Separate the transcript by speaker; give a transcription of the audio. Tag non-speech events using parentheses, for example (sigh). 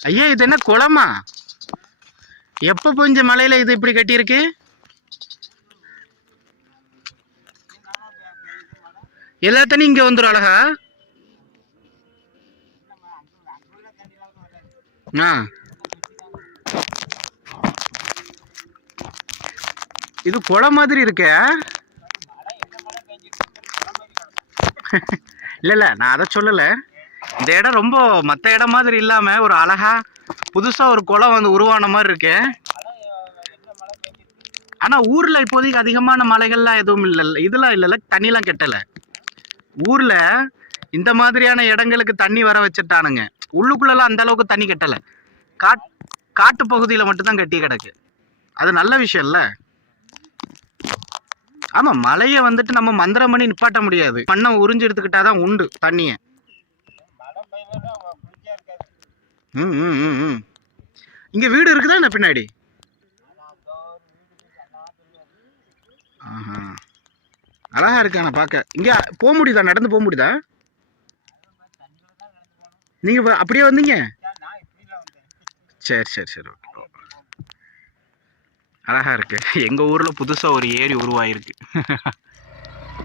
Speaker 1: ஐயா இது என்ன குளமா? எப்ப பொஞ்ச மலையில இது இப்படி கட்டியிருக்கு? எல்லா தண்ணியும் இங்க வந்துடும் அழகா. ஆ. இது குளம் மாதிரி இருக்கே. (laughs) இல்ல இல்ல நான் அதை சொல்லலை. இந்த இடம் ரொம்ப மற்ற இடம் மாதிரி இல்லாம ஒரு அழகா புதுசா ஒரு குளம் வந்து உருவான மாதிரி இருக்கு. ஆனா ஊர்ல இப்போதைக்கு அதிகமான மலைகள்லாம் எதுவும் இல்லை இதெல்லாம் இல்லைல்ல தண்ணிலாம் கெட்டலை. ஊர்ல இந்த மாதிரியான இடங்களுக்கு தண்ணி வர வச்சுட்டானுங்க. உள்ளுக்குள்ளெல்லாம் அந்த அளவுக்கு தண்ணி கட்டலை. காட் காட்டு பகுதியில மட்டும்தான் கட்டி கிடக்கு. அது நல்ல விஷயம் இல்லை? ஆமா மலையை வந்துட்டு நம்ம மந்திரம் பண்ணி நிப்பாட்ட முடியாது. மண்ணை உறிஞ்சு எடுத்துக்கிட்டாதான் உண்டு தண்ணியை. ம் ம் ம் ம். இங்க வீடு இருக்குதா என்ன பின்னாடி? ஆஹா. அழகா நான் பார்க்க இங்க போக முடியுதா? நடந்து போக முடியுதா? நீங்க வ- அப்படியே வந்தீங்க? சரி சரி சரி ஓகே அழகா இருக்கு. எங்க ஊர்ல புதுசா ஒரு ஏரி உருவாயிருக்கு. (laughs)